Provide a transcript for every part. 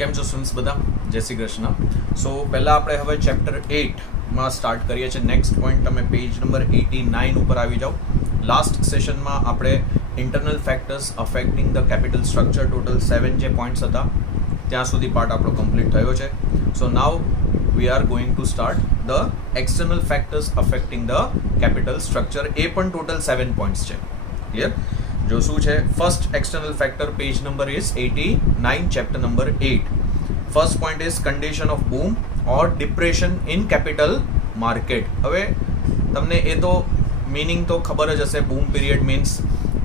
કેમ છો સ્ટુડન્ટ્સ બધા? જય શ્રી કૃષ્ણ. સો પહેલાં આપણે હવે ચેપ્ટર 8માં સ્ટાર્ટ કરીએ છીએ. નેક્સ્ટ પોઈન્ટ તમે પેજ નંબર 89 ઉપર આવી જાઓ. લાસ્ટ સેશનમાં આપણે internal factors affecting the capital structure total 7 જે પોઈન્ટ્સ હતા ત્યાં સુધી પાર્ટ આપણો કમ્પ્લીટ થયો છે. So now we are going to start the external factors affecting the capital structure. એ પણ ટોટલ 7 પોઈન્ટ્સ છે. ક્લિયર? જો શું છે, first external factor page number is 89 chapter number 8. First point is condition of boom or depression in capital market. હવે તમને એ તો meaning તો ખબર જ હશે. બૂમ પીરિયડ મીન્સ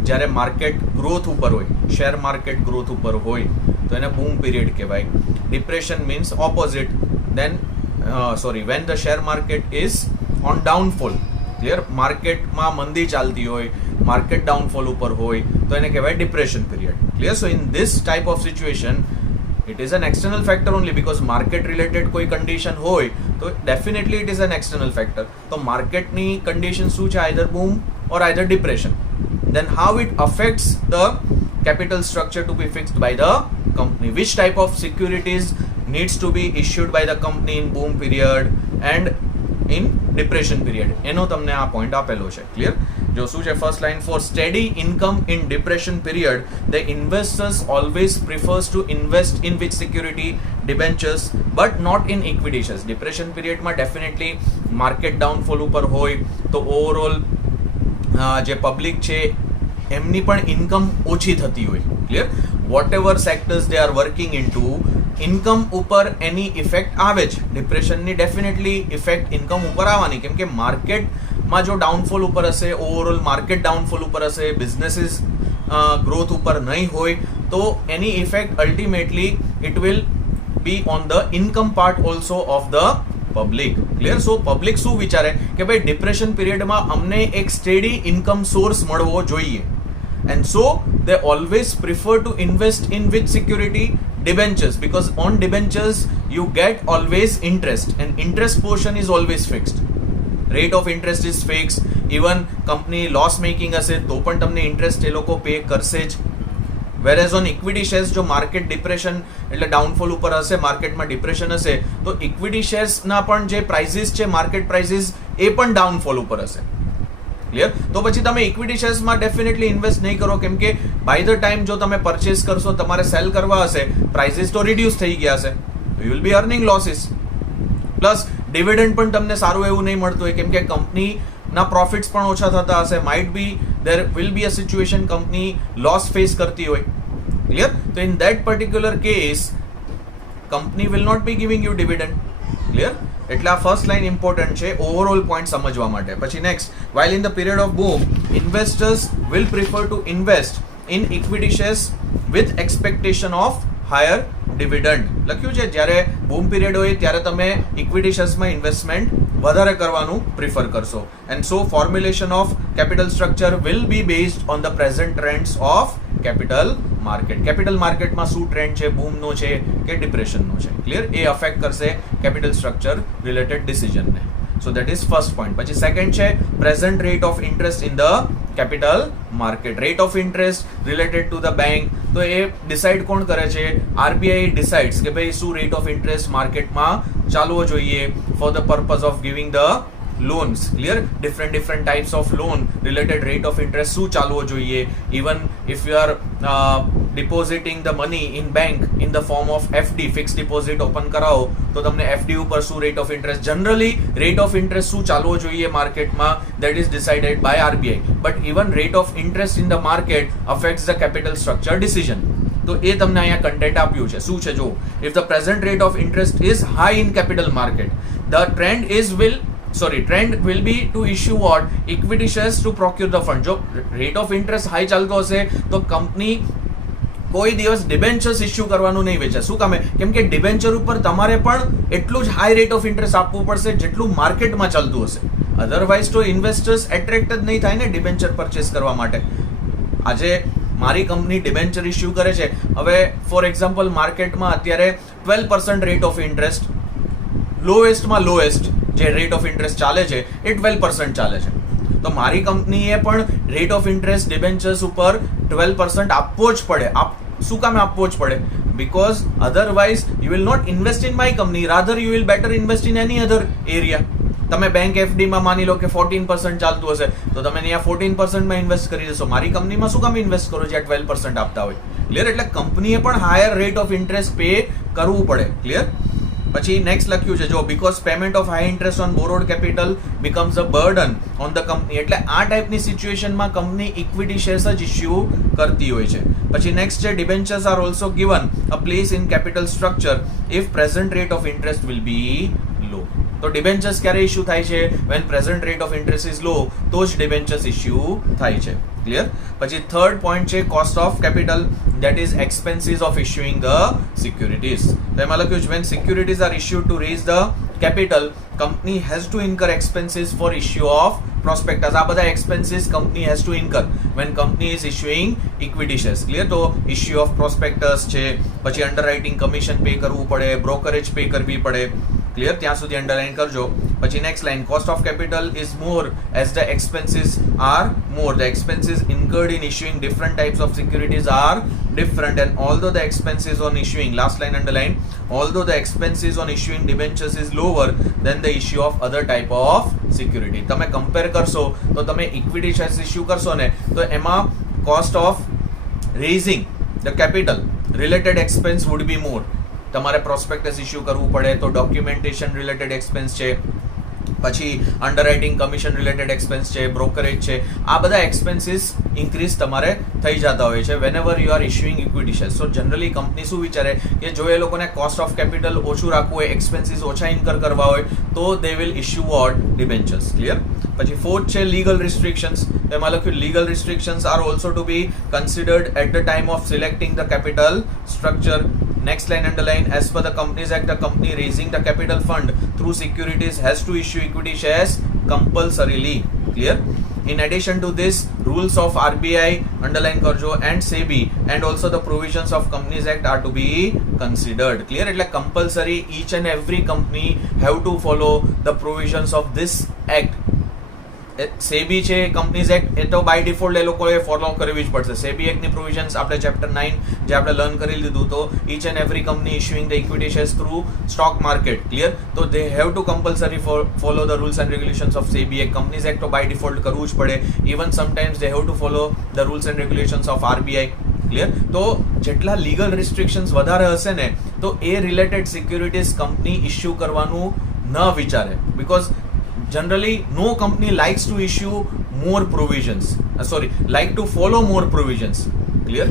જ્યારે માર્કેટ ગ્રોથ ઉપર હોય, શેર માર્કેટ ગ્રોથ ઉપર હોય તો એને બૂમ પીરિયડ કહેવાય. Depression means opposite, when the share market is on downfall. Clear? માર્કેટમાં મંદી ચાલતી હોય, માર્કેટ ડાઉનફોલ ઉપર હોય તો એને કહેવાય depression period. Clear? So in this type of situation it is an external factor only because market related કોઈ condition હોય તો definitely it is an external factor. તો market ની condition શું છે? either boom or either depression. Then how it affects the capital structure to be fixed by the company, which type of securities needs to be issued by the company in boom period and in depression period. એનો તમને આ point આપેલો છે. Clear? જો શું છે first line, for steady income in depression period the investors always prefers to invest in which security debentures but not in equity shares. Depression પીરિયડમાં definitely market downfall ઉપર હોય તો ઓવરઓલ જે પબ્લિક છે એમની પણ ઇન્કમ ઓછી થતી હોય. Clear? Whatever sectors they are working in to, income ઉપર એની ઇફેક્ટ આવે છે. ડિપ્રેશનની ડેફિનેટલી ઇફેક્ટ ઇન્કમ ઉપર આવવાની, કેમ કે માર્કેટમાં જો ડાઉનફોલ ઉપર હશે, ઓવરઓલ માર્કેટ ડાઉનફોલ ઉપર હશે, બિઝનેસીસ ગ્રોથ ઉપર નહીં હોય તો એની effect ultimately it will be on the income part also of the public. Clear? So public શું વિચારે કે ભાઈ ડિપ્રેશન પીરિયડમાં અમને એક સ્ટેડી ઇન્કમ સોર્સ મળવો જોઈએ, and so they always prefer to invest in which security? Debentures, because on debentures you get always interest and interest portion is always fixed. Rate of interest is fixed. Even company loss making હશે તો પણ તમને interest એ લોકો pay કરશે જ. વેરેઝ on equity shares જો market depression એટલે downfall ઉપર હશે, માર્કેટમાં ડિપ્રેશન હશે તો ઇક્વિટી શેર્સના પણ જે પ્રાઇસીસ છે, માર્કેટ પ્રાઇસીસ એ પણ ડાઉનફોલ ઉપર હશે. ક્લિયર? તો પછી તમે ઇક્વિટી શેર્સમાં ડેફિનેટલી ઇન્વેસ્ટ નહીં કરો, કેમ કે બાય ધ ટાઈમ જો તમે પરચેસ કરશો, તમારે સેલ કરવા હશે, પ્રાઇસીસ તો રિડ્યુસ થઈ ગયા હશે, you will be earning losses. Plus dividend પણ તમને સારું એવું નહીં મળતું હોય, કેમ કે કંપનીના પ્રોફિટ્સ પણ ઓછા થતા હશે. Might be there will be a situation company loss face કરતી હોય. ક્લિયર? તો in that particular case company will not be giving you dividend. Clear? એટલે આ ફર્સ્ટ લાઈન ઇમ્પોર્ટન્ટ છે ઓવરઓલ પોઈન્ટ સમજવા માટે. પછી next, while in the period of boom investors will prefer to invest in equity shares with expectation of higher dividend. લખ્યું છે જ્યારે બૂમ પીરિયડ હોય ત્યારે તમે ઇક્વિટી શેર્સમાં ઇન્વેસ્ટમેન્ટ વધારે કરવાનું પ્રિફર કરશો. And so formulation of capital structure will be based on the present trends of capital market. Capital માર્કેટમાં શું ટ્રેન્ડ છે, બૂમનો છે કે ડિપ્રેશનનો છે. ક્લિયર? એ અફેક્ટ કરશે કેપિટલ સ્ટ્રક્ચર રિલેટેડ ડિસિઝનને. So that is first point. પછી સેકન્ડ છે present rate of interest in the capital market. Rate of interest related to the bank, તો એ ડિસાઇડ કોણ કરે છે? આરબીઆઈ ડિસાઇડ્સ કે ભાઈ શું રેટ ઓફ ઇન્ટરેસ્ટ માર્કેટમાં ચાલવો જોઈએ for the purpose of giving the loans. Clear? Different types of loan related rate of interest શું ચાલવો જોઈએ. Even if you are depositing the money in bank in the form of FD, fix deposit open કરાવો તો તમને FD ઉપર શું rate of interest, generally rate of interest શું ચાલવો જોઈએ માર્કેટમાં, that is decided by RBI. But even rate of interest in the market affects the capital structure decision. તો એ તમને અહીંયા કન્ટેન્ટ આપ્યું છે. શું છે જો, if the present rate of interest is high in capital market, the trend will be to issue what? Equity shares to procure the fund. જો rate of interest high ચાલતો હશે તો કંપની કોઈ દિવસ ડિબેન્ચર્સ ઇસ્યુ કરવાનું નહીં વેચે. શું કામે? કેમ કે ડિબેન્ચર ઉપર તમારે પણ એટલું જ હાઈ રેટ ઓફ ઇન્ટરેસ્ટ આપવું પડશે જેટલું માર્કેટમાં ચાલતું હશે. અધરવાઇઝ તો ઇન્વેસ્ટર્સ એટ્રેક્ટ જ નહીં થાય ને ડિબેન્ચર પરચેસ કરવા માટે. આજે મારી કંપની ડિબેન્ચર ઇસ્યુ કરે છે, હવે ફોર એક્ઝામ્પલ માર્કેટમાં અત્યારે 12% રેટ ઓફ ઇન્ટરેસ્ટ, લોએસ્ટમાં લોએસ્ટ જે રેટ ઓફ ઇન્ટરેસ્ટ ચાલે છે એ 12% ચાલે છે. તો મારી કંપનીએ પણ રેટ ઓફ ઇન્ટરેસ્ટ ડિબેન્ચર્સ ઉપર 12% આપવો જ પડે. શું કામ આપવો જ પડે? because otherwise you will not invest in my company, rather you will better invest in any other area. તમે બેંક એફડી માં માની લો કે 14% ચાલતું હશે તો તમે અહીંયા 14% માં ઇન્વેસ્ટ કરી દેશો. મારી કંપનીમાં શું કામ ઇન્વેસ્ટ કરો જ્યાં 12% આપતા હોય? ક્લિયર. એટલે કંપનીએ પણ higher rate of interest pay કરવું પડે. ક્લિયર. પછી નેક્સ્ટ લખ્યું છે જો because payment of high interest on borrowed capital becomes a burden on the company. એટલે આ ટાઈપની સિચ્યુએશનમાં કંપની ઇક્વિટી શેર્સ જ ઇસ્યુ કરતી હોય છે. પછી નેક્સ્ટ છે debentures are also given a place in capital structure if present rate of interest will be low. તો ડિબેન્ચર્સ ક્યારે ઇસ્યુ થાય છે? Van present rate of interest is લો, તો જ ડિબેન્ચર્સ ઇસ્યુ થાય છે. ક્લિયર. પછી થર્ડ પોઈન્ટ છે cost of capital, that is expenses of issuing the securities. તો એમાં લખ્યું છે when securities are issued to raise the capital, company has to incur expenses for issue of prospectus. આ બધા expenses company has to incur when company is issuing equity shares. Clear. તો issue of prospectus છે, પછી underwriting commission pay કરવું પડે, brokerage pay કરવી પડે. Clear. ત્યાં સુધી અંડરલાઈન કરજો. પછી next line cost of capital is more as the expenses are more. The expenses incurred in issuing different types of securities are different, and although the expenses on issuing, last line underline, although the expenses on issuing debentures is lower than the issue of other type of security. તમે compare કરશો તો તમે equity shares issue કરશો ને તો એમાં cost of raising the capital related expense would be more. તમારે prospectus issue કરવું પડે તો ડોક્યુમેન્ટેશન રિલેટેડ એક્સપેન્સ છે, પછી અંડરરાઇટિંગ કમિશન રિલેટેડ એક્સપેન્સ છે, બ્રોકરેજ છે, આ બધા એક્સપેન્સીસ ઇન્ક્રીઝ તમારે થઈ જતા હોય છે whenever you are issuing equity shares. So generally company શું વિચારે કે જો એ લોકોને કોસ્ટ ઓફ કેપિટલ ઓછું રાખવું હોય, એક્સપેન્સીસ ઓછા ઇન્કર કરવા હોય તો they will issue what? Debentures. Clear. પછી ફોર્થ છે લીગલ રિસ્ટ્રિક્શન્સ. એમાં લખ્યું legal restrictions are also to be considered at the time of selecting the capital structure. Next line underline, as per the Companies Act, the company raising the capital fund through securities has to issue equity shares compulsorily. Clear. In addition to this, rules of RBI underline karjo and SEBI and also the provisions of Companies Act are to be considered. Clear. એટલે compulsory, each and every company have to follow the provisions of this act. SEBI છે, companies act, એ તો by default એ લોકોએ follow કરવી જ પડશે. SEBI એક્ટની provisions આપણે chapter 9 જે આપણે લર્ન કરી લીધું, તો each and every company issuing the equity shares through stock market. Clear. તો they have to compulsory follow the rules and regulations of SEBI act. Companies act તો બાય ડિફોલ્ટ કરવું જ પડે. Even sometimes they have to follow the rules and regulations of RBI. Clear. તો જેટલા legal restrictions વધારે હશે ને તો એ રિલેટેડ સિક્યુરિટીઝ કંપની ઇશ્યુ કરવાનું ન વિચારે, because generally no company likes to issue more provisions, like to follow more provisions. Clear.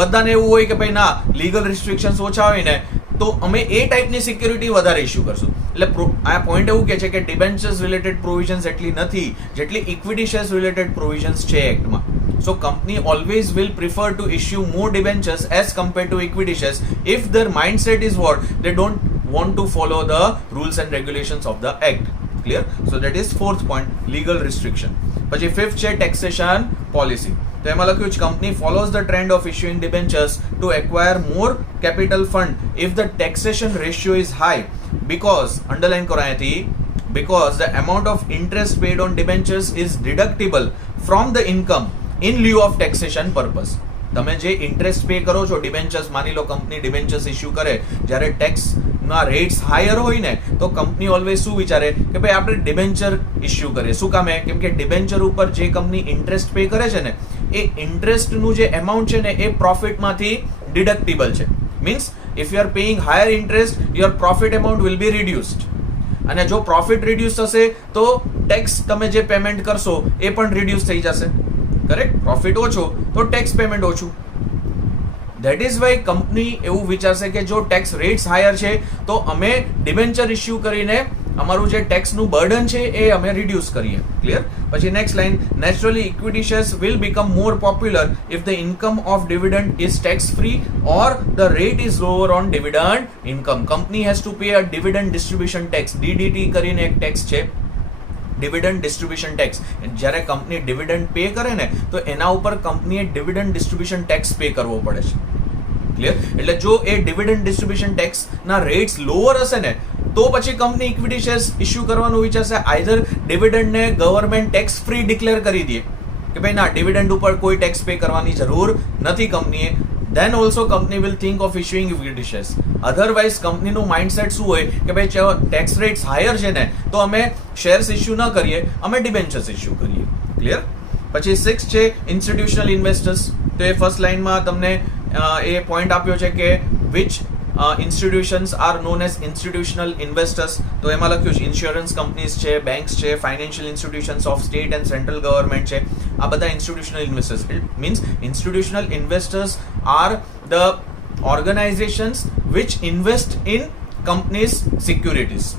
બધાને એવું હોય કે ભાઈ ના લીગલ રિસ્ટ્રિક્શન્સ ઓછા હોય ને તો અમે એ ટાઈપની સિક્યુરિટી વધારે ઇશ્યુ કરશું. એટલે આ પોઈન્ટ એવું કહે છે કે ડિબેન્ચર્સ રિલેટેડ પ્રોવિઝન્સ એટલી નથી જેટલી ઇક્વિટી શેર્સ રિલેટેડ પ્રોવિઝન્સ છે એક્ટમાં. So company always will prefer to issue more debentures as compared to equity shares if their mindset is what? They don't want to follow the rules and regulations of the act. Clear. So that is fourth point, legal restriction. પછી fifth છે taxation policy. તો એમાં લખ્યું છે company follows the trend of issuing debentures to acquire more capital fund if the taxation ratio is high, because underline કરો અહીંયાથી, because the amount of interest paid on debentures is deductible from the income in lieu of taxation purpose. તમે જે interest pay કરો છો debentures, માની લો company debentures issue કરે જ્યારે ટેક્સના rates higher હોય ને તો કંપની ઓલવેઝ શું વિચારે કે ભાઈ આપણે ડિબેન્ચર ઇશ્યુ કરીએ. શું કામે? કેમ કે ડિબેન્ચર ઉપર જે કંપની ઇન્ટરેસ્ટ પે કરે છે ને એ ઇન્ટરેસ્ટનું જે એમાઉન્ટ છે ને એ પ્રોફિટમાંથી ડિડક્ટિબલ છે. Means if you R paying higher interest your profit amount will be reduced, અને જો પ્રોફિટ રિડ્યુસ થશે તો ટેક્સ તમે જે પેમેન્ટ કરશો એ પણ રિડ્યુસ થઈ જશે. કરેક્ટ. પ્રોફિટ ઓછો તો ટેક્સ પેમેન્ટ ઓછું. ધેટ ઇઝ વાય કંપની એવું વિચારશે કે જો ટેક્સ રેટ્સ હાયર છે તો અમે ડિબેન્ચર ઇશ્યુ કરીને અમારું જે ટેક્સનું બર્ડન છે એ અમે રિડ્યુસ કરીએ. ક્લિયર. પછી next line, naturally equity shares will become more popular if the income of dividend is tax free or the rate is lower on dividend income. Company has to pay a dividend distribution tax. DDT કરીને એક tax છે, dividend distribution tax. જ્યારે company dividend pay કરે ને તો એના ઉપર કંપનીએ ડિવિડન્ડ ડિસ્ટ્રીબ્યુશન ટેક્સ પે કરવો પડે છે. ક્લિયર. એટલે જો એ ડિવિડન્ડ ડિસ્ટ્રીબ્યુશન ટેક્સના રેટ્સ લોઅર હશે ને તો પછી કંપની ઇક્વિટી શેર્સ ઇશ્યુ કરવાનું વિચારશે. આઈધર ડિવિડન્ડને ગવર્મેન્ટ ટેક્સ ફ્રી ડિક્લેર કરી દે કે ભાઈ ના ડિવિડન્ડ ઉપર કોઈ ટેક્સ પે કરવાની જરૂર નથી કંપનીએ, then also company will think of issuing equity shares. Otherwise કંપનીનું માઇન્ડસેટ શું હોય કે ભાઈ ટેક્સ રેટ્સ હાયર છે ને તો અમે શેર્સ ઇસ્યુ ન કરીએ, અમે ડિબેન્ચર્સ ઇસ્યુ કરીએ. ક્લિયર? પછી 6 છે ઇન્સ્ટિટ્યુશનલ ઇન્વેસ્ટર્સ. તો એ ફર્સ્ટ લાઇનમાં તમને એ પોઈન્ટ આપ્યો છે કે which institutions are known as institutional investors. તો એમાં લખ્યું છે ઇન્સ્યોરન્સ કંપનીઝ છે, બેંક્સ છે, financial institutions of state and central government છે. આ બધા institutional investors. It means institutional investors are the organisations which invest in companies securities.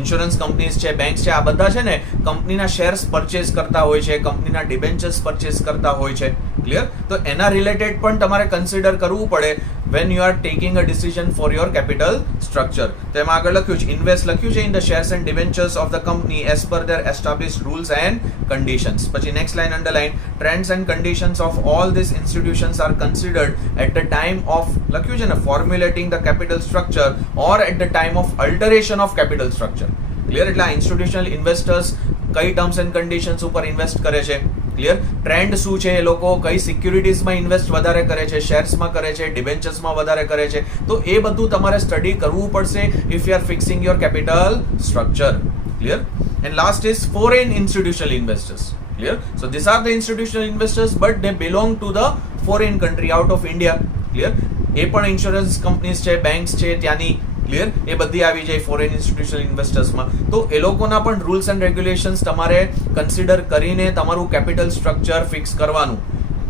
Insurance companies છે, બેંક્સ છે, આ બધા છે ને કંપનીના શેર્સ પરચેઝ કરતા હોય છે, કંપનીના ડિબેન્ચર્સ પરચેઝ કરતા હોય છે. ક્લિયર? તો એના રિલેટેડ પણ તમારે કન્સિડર કરવું પડે when you are taking a decision for your capital structure. તો એમાં આગળ લખ્યું છે ઇન્વેસ્ટ લખ્યું છે in the shares and debentures of the company as per their established rules and conditions. પછી next line underline trends and conditions of all these institutions are considered at the time of લખ્યું છે ને formulating the capital structure or at the time of alteration of capital structure. Clear? એટલે આ institutional investors કઈ terms and conditions ઉપર invest કરે છે. Clear? Trend શું છે, એ લોકો કઈ સિક્યુરિટીઝમાં ઇન્વેસ્ટ વધારે કરે છે, શેર્સમાં કરે છે, ડિબેન્ચર્સમાં વધારે કરે છે, તો એ બધું તમારે સ્ટડી કરવું પડશે if you are fixing your capital structure. Clear? And last is foreign institutional investors. Clear? So this are the institutional investors but they belong to the foreign country out of India. Clear? એ પણ insurance companies છે, banks છે ત્યાંની. Clear? એ બધી આવી જાય foreign institutional ઇન્વેસ્ટર્સમાં. તો એ લોકોના પણ રૂલ્સ એન્ડ રેગ્યુલેશન્સ તમારે કન્સિડર કરીને તમારું કેપિટલ સ્ટ્રક્ચર ફિક્સ કરવાનું.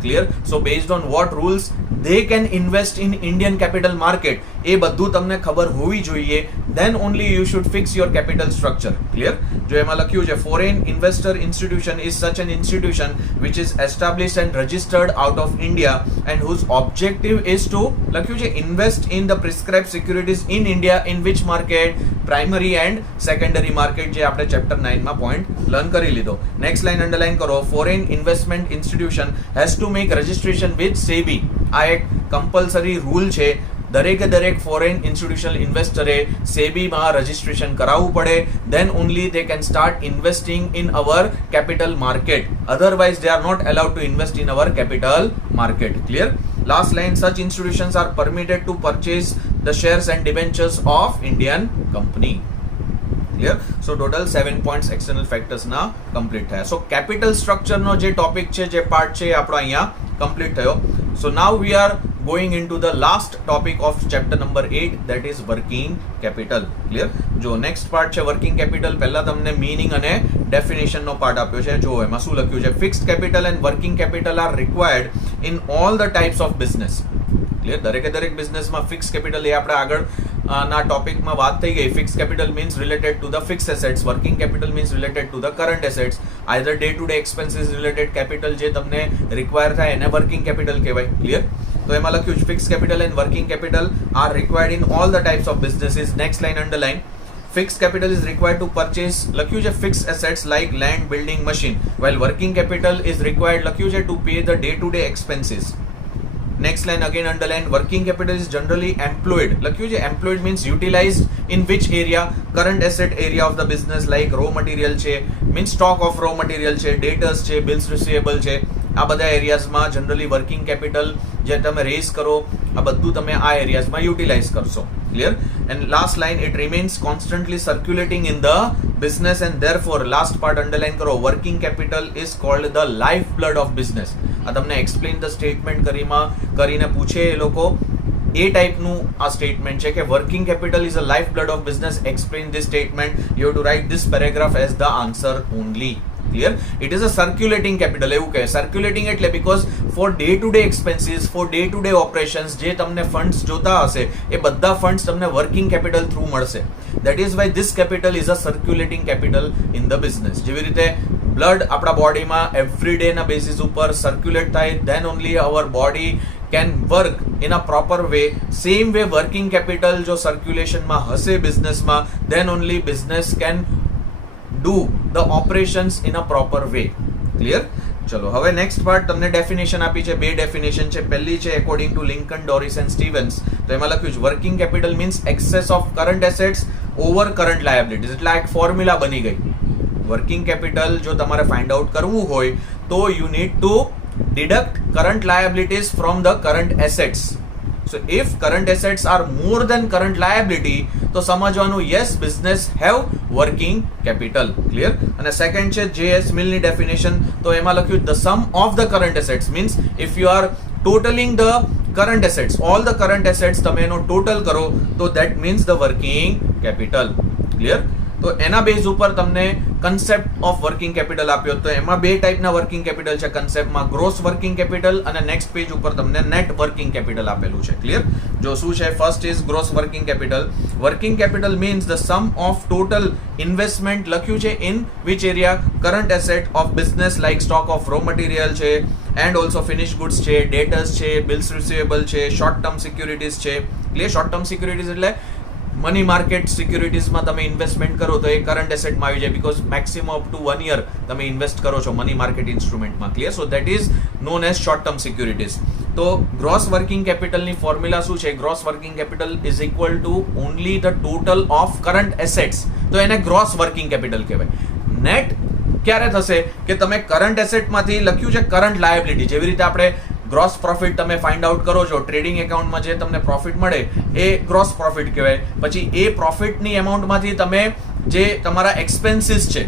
Clear? So based on vote rules they can invest in Indian capital market, એ બધું તમને ખબર હોવી જોઈએ. then only you should fix your capital structure. clear? જો એમાં લખ્યું છે foreign investor institution is such an institution which is established and registered out of India and whose objective is to લખ્યું છે invest in the prescribed securities in India in which market? primary and secondary market, જે આપણે chapter 9 માં point learn કરી લીધો. next line underline કરો foreign investment institution has to make registration with SEBI. આ એક કમ્પલસરી રૂલ છે. દરેક ફોરેન ઇન્સ્ટિટ્યુશનલ ઇન્વેસ્ટરે સેબીમાં રજિસ્ટ્રેશન કરાવવું પડે. then only they can start investing in our capital market. otherwise they are not allowed to invest in our capital market. clear? last line such institutions are permitted to purchase the shares and debentures of Indian company. Clear? So total 7 points external factors ના complete થયા. સો capital structure નો જે topic છે, જે part છે, આપણો અહીંયા complete થયો. So now we are going into the last topic of chapter number 8, that is working capital. clear? જો next part છે working capital, પહેલા તમને meaning અને definition નો પાર્ટ આપ્યો છે. જો એમાં શું લખ્યું છે? fixed capital and working capital are required in all the types of business. Clear? દરેક બિઝનેસમાં ફિક્સ કેપિટલ, એ આપણે આગળ ના ટોપિકમાં વાત થઈ ગઈ. Fix capital means related to the fix assets, working capital means related to the current assets. Either day to day expenses related capital જે તમને રિક્વાયર થાય એને વર્કિંગ કેપિટલ કહેવાય. ક્લિયર? તો એમાં લખ્યું છે fix capital and working capital are required in all the types of businesses. Next line underline fixed capital is required to purchase લખ્યું છે fixed assets like land, building, machine, while working capital is required લખ્યું છે to pay the day to day expenses. next line again underline working capital is generally employed લખ્યું છે employed means utilized in which area? current asset area of the business like raw material છે, means stock of raw material છે, debtors છે, bills receivable છે. આ બધા એરિયાઝમાં generally working capital જે તમે રેઝ કરો, આ બધું તમે આ એરિયાઝમાં યુટિલાઇઝ કરશો. Clear? And last line it remains constantly circulating in the business and therefore last part underline કરો working capital is called the life blood of business. આ તમને એક્સપ્લેન ધ સ્ટેટમેન્ટ કરીને પૂછે એ લોકો, એ ટાઈપનું આ સ્ટેટમેન્ટ છે કે working capital is a life blood of business. Explain this statement. You have to write this paragraph as the answer only. Clear? It is a circulating capital. એવું કહે circulating એટલે because for day to day expenses, for day to day operations જે તમને funds જોતા હશે એ બધા funds તમને વર્કિંગ કેપિટલ થ્રુ મળશે. That is why this capital is a circulating capital in the business. જેવી રીતે બ્લડ આપણા બોડીમાં એવરી ડે ના બેસિસ ઉપર સર્ક્યુલેટ થાય, than only hour body can work in a proper way. same way working capital જો સર્ક્યુલેશનમાં હશે બિઝનેસમાં, then only business can do the operations in a proper way. clear? ચલો હવે નેક્સ્ટ પાર્ટ તમને definition આપી છે. બે ડેફિનેશન છે. પહેલી છે according to Lincoln, Doris and Stevens. તો એમાં લખ્યું છે working capital means excess of current assets over current liabilities. એટલે આ એક ફોર્મ્યુલા બની ગઈ. વર્કિંગ કેપિટલ જો તમારે ફાઇન્ડ આઉટ કરવું હોય તો you need to deduct current liabilities from the current assets. So if current assets are more than current liability, તો સમજવાનું yes business have working capital. Clear? અને second છે JS Mill ની definition, તો એમાં લખ્યું the sum of the current assets means if you are totaling the current assets, all the current assets તમે એનો total કરો તો that means the working capital. Clear? તો એના બેઝ ઉપર તમને કન્સેપ્ટ ઓફ વર્કિંગ કેપિટલ આપ્યો. તો એમાં બે ટાઈપના વર્કિંગ કેપિટલ છે કન્સેપ્ટમાં, ગ્રોસ વર્કિંગ કેપિટલ અને નેક્સ્ટ પેજ ઉપર તમને નેટ વર્કિંગ કેપિટલ આપેલું છે. ક્લિયર? જો શું છે, first is gross working capital. Working capital means the sum of total investment લખ્યું છે in which area current asset of business like stock of raw material છે, એન્ડ ઓલ્સો ફિનિશ ગુડ્સ છે, debtors છે, bills receivable છે, short term securities છે. Clear? Short term securities એટલે money market સિક્યુરિટીઝમાં તમે ઇન્વેસ્ટમેન્ટ કરો તો એ કરંટ એસેટમાં આવી જાય, because maximum up to 1 year તમે ઇન્વેસ્ટ કરો છો મની માર્કેટ ઇન્સ્ટ્રુમેન્ટમાં. Clear? So that is known as short term securities. તો ગ્રોસ વર્કિંગ કેપિટલની ફોર્મ્યુલા શું છે? Gross working capital is equal to only the total of current assets, તો એને ગ્રોસ વર્કિંગ કેપિટલ કહેવાય. નેટ ક્યારે થશે કે તમે કરંટ એસેટમાંથી લખ્યું છે કરંટ લાયબિલિટી, જેવી રીતે આપણે ગ્રોસ પ્રોફિટ તમે ફાઇન્ડ આઉટ કરો છો ટ્રેડિંગ એકાઉન્ટમાં જે તમને પ્રોફિટ મળે એ ગ્રોસ પ્રોફિટ કહેવાય. પછી એ પ્રોફિટની એમાઉન્ટમાંથી તમે જે તમારા એક્સપેન્સીસ છે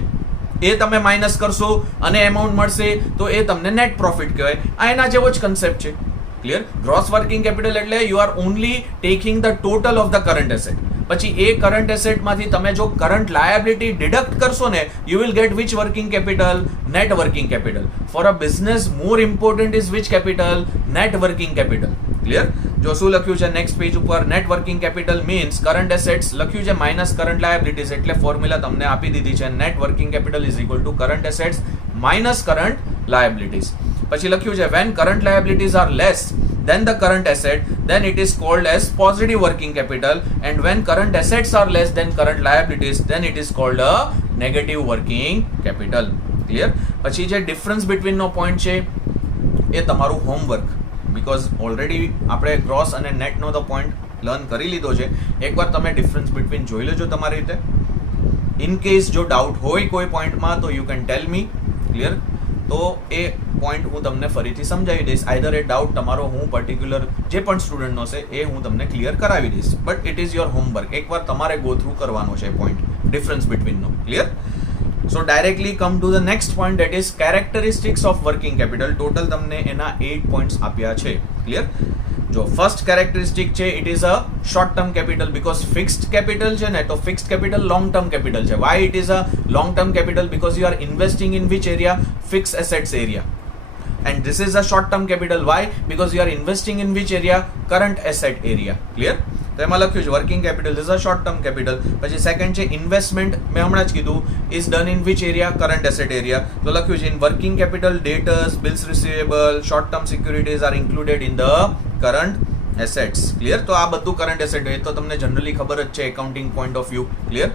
એ તમે માઇનસ કરશો અને એમાઉન્ટ મળશે તો એ તમને નેટ પ્રોફિટ કહેવાય. આ એના જેવો જ કન્સેપ્ટ છે. ક્લિયર? ગ્રોસ વર્કિંગ કેપિટલ એટલે you are only taking the total of the current asset. પછી એ કરંટ એસેટમાંથી તમે જો કરંટ લાયબિલિટી ડિડક્ટ કરશો ને, you will get which working capital? Net working capital. For a business more important is which capital? Net working capital. Clear? જો શું લખ્યું છે next page ઉપર, net working capital means current assets લખ્યું છે minus current liabilities, એટલે formula તમને આપી દીધી છે. Net working capital is equal two current assets minus current liabilities. પછી લખ્યું છે when current liabilities are less than the current asset, then it is called as positive working capital, and when current assets are less than current liabilities, then it is called a negative working capital. Clear? પછી જે difference between નો point છે એ તમારું homework, because already આપણે gross અને નેટનો તો point learn કરી લીધો છે. એકવાર તમે ડિફરન્સ બિટવીન જોઈ લેજો તમારી રીતે. ઇન કેસ જો ડાઉટ હોય કોઈ પોઈન્ટમાં તો you can tail me. Clear? તો એ પોઈન્ટ હું તમને ફરીથી સમજાવી દઈશ. આઈધર એ ડાઉટ તમારો હું પર્ટિક્યુલર જે પણ સ્ટુડન્ટનો છે એ હું તમને ક્લિયર કરાવી દઈશ, but it is your homework. એકવાર તમારે ગો થ્રુ કરવાનો છે પોઈન્ટ ડિફરન્સ બિટવીનનો. Clear? So directly come to the next point, that is characteristics of working capital. Total તમને એના 8 પોઈન્ટ્સ આપ્યા છે. ક્લિયર? જો ફર્સ્ટ કેરેક્ટરિસ્ટિક છે, it is a short term capital, because fixed capital છે ને, તો fixed capital long term capital છે. Why it is a long term capital? Because you are investing in which area? Fix assets area. And this is a short term capital. Why? Because you are investing in which area? Current asset area. Clear? તો એમાં લખ્યું છે working capital is a short term capital. પછી second છે investment, મેં હમણાં જ કીધું, is done in which area? Current asset area. તો લખ્યું છે in working capital ડેટર્સ, bills receivable, short term securities are included in the current assets. Clear? તો આ બધું કરંટ એસેટ એ તો તમને જનરલી ખબર જ છે accounting point of view. Clear?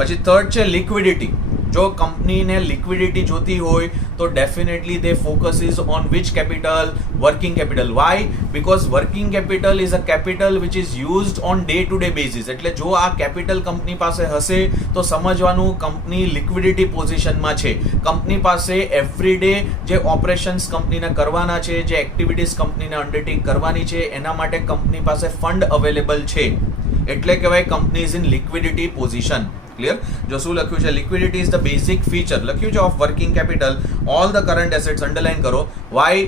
પછી થર્ડ છે લિક્વિડિટી. જો કંપનીને લિક્વિડિટી જોતી હોય તો definitely they focus is on which capital? Working capital. Why? Because working capital is a capital which is used on day to day basis. એટલે જો આ કેપિટલ કંપની પાસે હશે તો સમજવાનું કંપની લિક્વિડિટી પોઝિશનમાં છે. કંપની પાસે એવરી ડે જે ઓપરેશન્સ કંપનીને કરવાના છે, જે એક્ટિવિટીઝ કંપનીને અંડરટેક કરવાની છે, એના માટે કંપની પાસે ફંડ અવેલેબલ છે, એટલે કહેવાય company is in liquidity position. Clear? જો શું લખ્યું છે? Liquidity is the basic feature લખ્યું છે of working capital. All the current assets underline કરો. Why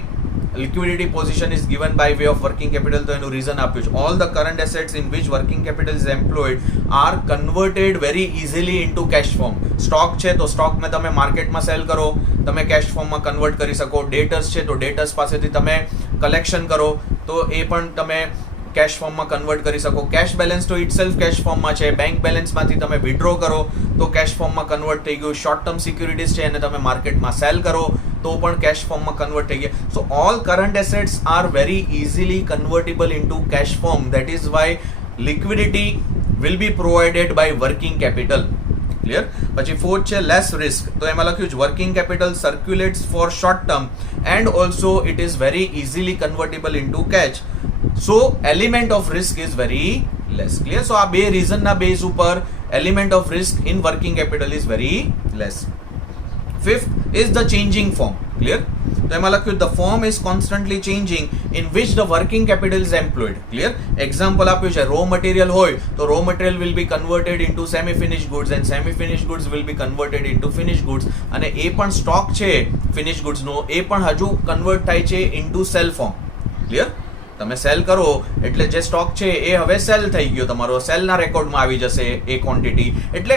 liquidity position is given by way of working capital? તો એનું રીઝન આપ્યું છે. all the current assets in which working capital is employed are converted very easily into cash form. Stock છે તો સ્ટોકને તમે માર્કેટમાં cell કરો, તમે કેશ ફોર્મમાં કન્વર્ટ કરી શકો. ડેટર્સ છે તો ડેટર્સ પાસેથી તમે કલેક્શન કરો તો એ પણ તમે કેશ ફોર્મમાં કન્વર્ટ કરી શકો. કેશ બેલેન્સ તો ઇટસેલ્ફ કેશ ફોર્મમાં છે. બેંક બેલેન્સમાંથી તમે વિડ્રો કરો તો કેશ ફોર્મમાં કન્વર્ટ થઈ ગયું. શોર્ટ ટર્મ સિક્યુરિટીઝ છે એને તમે માર્કેટમાં સેલ કરો તો પણ કેશ ફોર્મમાં કન્વર્ટ થઈ ગયા. So all current assets are very easily convertible into cash form. That is why liquidity will be provided by working capital. Clear? પછી ફોર્થ છે લેસ રિસ્ક. તો એમાં લખ્યું છે working capital circulates for short term and also it is very easily convertible into cash. So element of risk is very less. Clear? So આ બે રીઝનના base ઉપર element of risk in working capital is very less. Fifth is the changing form. Clear? તો એમાં લખ્યું the form is constantly changing in which the working capital is employed. Clear? Example આપ્યું છે raw material હોય તો raw material will be converted into semi finish goods and semi finish goods will be converted into finish goods. અને એ પણ stock છે finish ગુડ્સનો એ પણ હજુ કન્વર્ટ થાય છે ઇન્ટુ સેલ ફોર્મ. ક્લિયર? તમે સેલ કરો એટલે જે સ્ટોક છે એ હવે સેલ થઈ ગયો, તમારો સેલના રેકોર્ડમાં આવી જશે એ ક્વોન્ટિટી. એટલે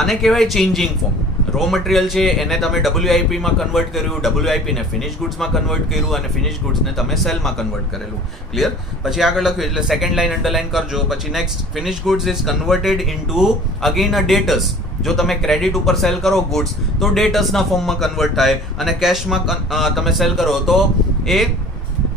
આને કહેવાય ચેન્જિંગ ફોર્મ. રો મટીરિયલ છે એને તમે WIP માં કન્વર્ટ કર્યું, WIP ને ફિનિશ ગુડ્સમાં કન્વર્ટ કર્યું અને ફિનિશ ગુડ્સને તમે સેલમાં કન્વર્ટ કરેલું. ક્લિયર? પછી આગળ લખ્યું એટલે સેકન્ડ લાઈન અંડરલાઈન કરજો. પછી next finish goods is converted into again અ ડેટર્સ. જો તમે ક્રેડિટ ઉપર સેલ કરો ગુડ્સ તો ડેટર્સના ફોર્મમાં કન્વર્ટ થાય અને કેશમાં તમે સેલ કરો તો એ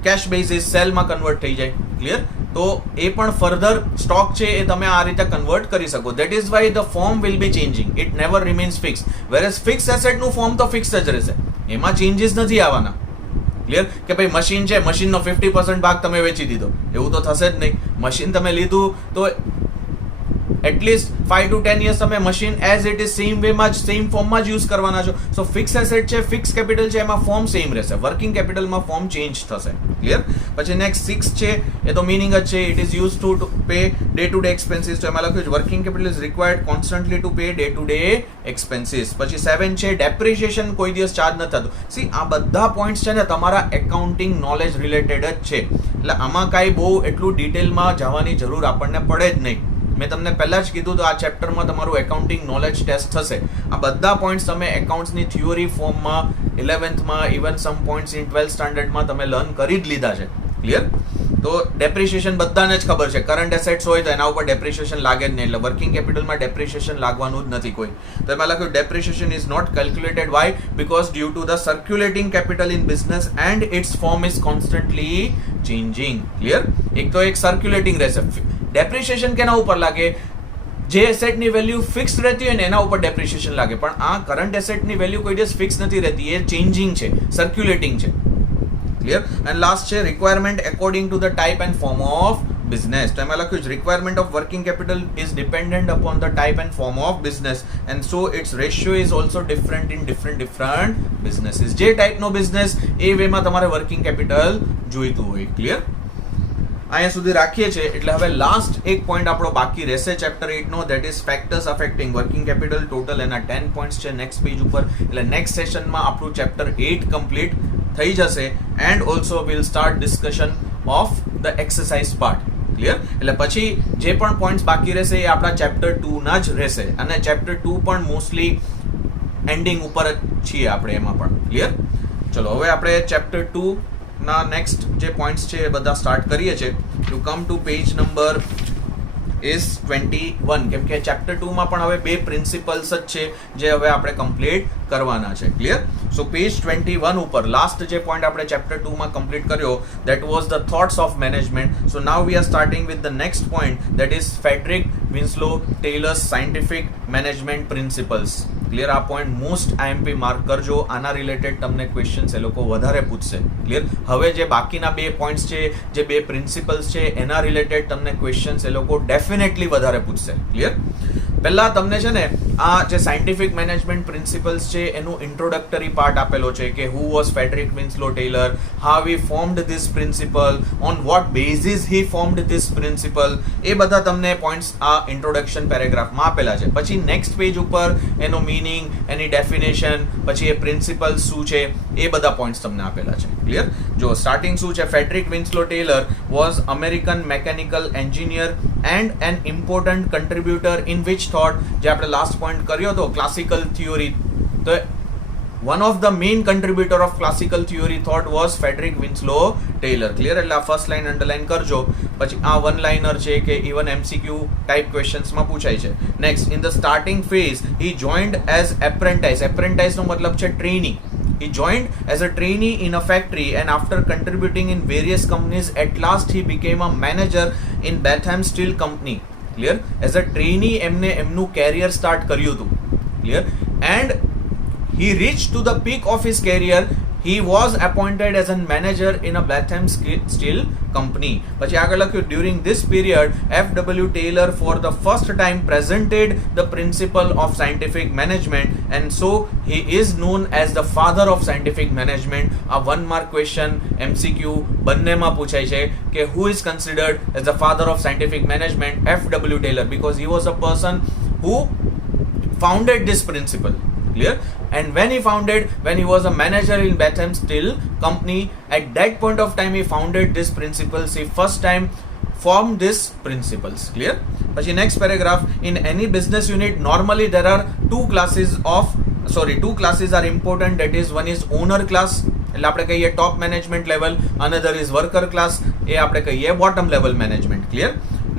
કેશ બેઝિસ સેલમાં કન્વર્ટ થઈ જાય. ક્લિયર? તો એ પણ ફર્ધર સ્ટોક છે એ તમે આ રીતે કન્વર્ટ કરી શકો. That is why the form will be changing. It never remains fix. Whereas fix એસેટનું ફોર્મ તો ફિક્સ જ રહેશે, એમાં ચેન્જીસ નથી આવવાના. ક્લિયર? કે ભાઈ મશીન છે, મશીનનો 50% ભાગ તમે વેચી દીધો, એવું તો થશે જ નહીં. મશીન તમે લીધું તો એટલીસ્ટ 5 to 10 years તમે machine as it is same વેમાં જ સેમ ફોર્મમાં જ યુઝ કરવાના છો. સો ફિક્સ એસેટ છે, ફિક્સ કેપિટલ છે, એમાં ફોર્મ સેમ રહેશે. વર્કિંગ કેપિટલમાં ફોર્મ ચેન્જ થશે. ક્લિયર? પછી નેક્સ્ટ 6 છે એ તો મીનિંગ જ છે. It is use to pay day to day expenses. તો એમાં લખ્યું છે working capital is required constantly to pay day to day expenses. પછી 7 છે ડેપ્રિશિએશન કોઈ દિવસ ચાર્જ નથી થતું. સી આ બધા પોઈન્ટ્સ છે ને તમારા એકાઉન્ટિંગ નોલેજ રિલેટેડ જ છે, એટલે આમાં કાંઈ બહુ એટલું ડિટેલમાં જવાની જરૂર આપણને પડે જ નહીં. મેં તમને પહેલા જ કીધું તો આ ચેપ્ટરમાં તમારું એકાઉન્ટિંગ નોલેજ ટેસ્ટ થશે. આ બધા પોઈન્ટ્સ તમે એકાઉન્ટ્સની થિયોરી ફોર્મમાં 11thમાં even some points in 12th સ્ટાન્ડર્ડમાં તમે લર્ન કરી જ લીધા છે. ક્લિયર? તો ડેપ્રિશિએશન બધાને જ ખબર છે. કરંટ એસેટ્સ હોય તો એના ઉપર ડેપ્રિશિએશન લાગે જ નહીં, એટલે વર્કિંગ કેપિટલમાં ડેપ્રિશિએશન લાગવાનું જ નથી કોઈ. તો એમાં લખ્યું depreciation is not calculated. Why? Because due to the circulating capital in business and its form is constantly changing. Clear? એક તો એક સર્ક્યુલેટિંગ રહેશે. ડેપ્રિશિએશન કેના ઉપર લાગે? જે એસેટની વેલ્યુ ફિક્સ રહેતી હોય ને એના ઉપર ડેપ્રિશિએશન લાગે. પણ આ કરંટ એસેટની વેલ્યુ કોઈ દિવસ ફિક્સ નથી રહેતી, એ ચેન્જિંગ છે, સર્ક્યુલેટિંગ છે. ક્લિયર? એન્ડ લાસ્ટ છે requirement according to the type and form of business. તો એમાં લખ્યું છે requirement of working capital is dependent upon the type and form of business and so its ratio is also different in different businesses. જે ટાઈપનો business એ વેમાં તમારે working capital જોઈતું હોય. Clear? અહીંયા સુધી રાખીએ છીએ. એટલે હવે લાસ્ટ એક પોઈન્ટ આપણો બાકી રહેશે ચેપ્ટર 8 નો, that is factors affecting working capital. Total એના 10 પોઈન્ટ્સ છે નેક્સ્ટ પેજ ઉપર. એટલે નેક્સ્ટ સેશનમાં આપણું ચેપ્ટર 8 કમ્પ્લીટ થઈ જશે and also will start discussion of the exercise part. Clear? એટલે પછી જે પણ પોઈન્ટ્સ બાકી રહેશે એ આપણા ચેપ્ટર 2 ના જ રહેશે અને ચેપ્ટર 2 પણ મોસ્ટલી એન્ડિંગ ઉપર જ છીએ આપણે એમાં પણ. ક્લિયર? ચલો હવે આપણે ચેપ્ટર 2 ના નેક્સ્ટ જે પોઈન્ટ્સ છે એ બધા સ્ટાર્ટ કરીએ છીએ. To come to page number is 21, કેમ કે ચેપ્ટર 2 માં પણ હવે 2 પ્રિન્સિપલ્સ જ છે જે હવે આપણે કમ્પ્લીટ કરવાના છે. ક્લિયર? સો પેજ 21 ઉપર લાસ્ટ જે પોઈન્ટ આપણે ચેપ્ટર 2 માં કમ્પ્લીટ કર્યો that was the thoughts of management. So now we are starting with the next point that is Frederick Winslow Taylor's scientific management principles. Clear? આ point most IMP mark કરજો. આના related તમને questions એ લોકો વધારે પૂછશે. Clear? હવે જે બાકીના 2 પોઈન્ટ્સ છે, જે 2 પ્રિન્સિપલ્સ છે એના રિલેટેડ તમને ક્વેશ્ચન્સ એ લોકો ડેફિનેટલી વધારે પૂછશે. ક્લિયર? પહેલા તમને છે ને આ જે સાયન્ટિફિક મેનેજમેન્ટ પ્રિન્સિપલ્સ છે એનું ઇન્ટ્રોડક્ટરી પાર્ટ આપેલો છે કે who was Frederick Winslow Taylor, how he formed this principle, on what basis he formed this principle. એ બધા તમને પોઈન્ટ્સ આ ઇન્ટ્રોડક્શન પેરેગ્રાફમાં આપેલા છે. પછી નેક્સ્ટ પેજ ઉપર એનો મીનિંગ, એની ડેફિનેશન, પછી એ પ્રિન્સિપલ્સ શું છે એ બધા પોઈન્ટ્સ તમને આપેલા છે. ક્લિયર? જો સ્ટાર્ટિંગ શું છે, Frederick Winslow Taylor was American mechanical engineer and an important contributor in which thought, જે આપણે લાસ્ટ પોઈન્ટ કર્યો હતો ક્લાસિકલ થિયોરી, તો one of the main contributor of classical theory thought was Frederick Winslow Taylor. Clear? એટલે આ first line underline કરજો. પછી આ વન લાઇનર છે કે ઇવન MCQ ટાઈપ ક્વેશ્ચન્સમાં પૂછાય છે. Next, in the starting phase he joined as apprentice. Apprentice નો મતલબ છે trainee. He joined as a trainee in a factory and after contributing in various companies at last he became a manager in Bethlehem Steel Company. Clear? As a trainee એમને એમનું career start કર્યું હતું. Clear? And he reached to the peak of his career. he was appointed as a manager in a Latham steel company. પછી આગળ લખ્યું during this period F.W. Taylor for the first time presented the principle of scientific management, and so he is known as the father of scientific management. A one mark question MCQ બંનેમાં પૂછાય છે કે who is considered as the father of scientific management? F.W. Taylor, because he was a person who founded this principle. Clear? And when he was a manager in Latham Steel Company, at that point of time he founded this principles. He first time formed these principles. Clear? પછી next paragraph, in any business unit normally there are two classes are important, that is one is owner class, એટલે આપણે કહીએ top management level, another is worker class, એ આપણે કહીએ bottom level management. Clear?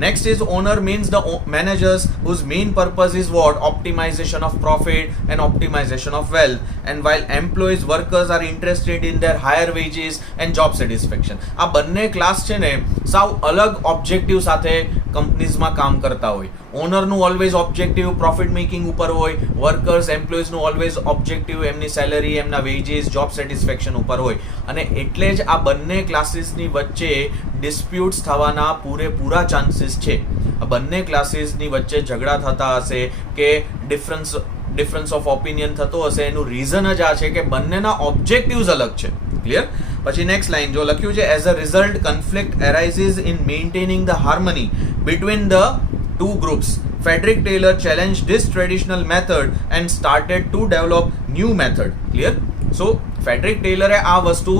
Next is owner, means the managers whose main purpose is what? Optimization of profit and optimization of wealth. And while employees, workers are interested in their higher wages and job satisfaction. આ બંને class છે ને સાવ અલગ objective સાથે કંપનીઝમાં કામ કરતા હોય. ઓનરનું ઓલવેઝ ઓબ્જેક્ટિવ પ્રોફિટ મેકિંગ ઉપર હોય, વર્કર્સ એમ્પ્લોઈઝનું ઓલવેઝ ઓબ્જેક્ટિવ એમની સેલરી, એમના વેજીસ, જોબ સેટિસ્ફેક્શન ઉપર હોય. અને એટલે જ આ બંને ક્લાસીસની વચ્ચે ડિસ્પ્યુટ્સ થવાના પૂરેપૂરા ચાન્સીસ છે. આ બંને ક્લાસીસની વચ્ચે ઝઘડા થતા હશે કે ડિફરન્સ ઓફ ઓપિનિયન થતો હશે, એનું રીઝન જ આ છે કે બંનેના ઓબ્જેક્ટિવ્સ અલગ છે. ક્લિયર? પછી નેક્સ્ટ લાઈન જો લખ્યું છે, as a result conflict arises in maintaining the harmony between the two groups. Frederick Taylor challenged this traditional method and started to develop new method. Clear? So Frederick Taylor આ વસ્તુ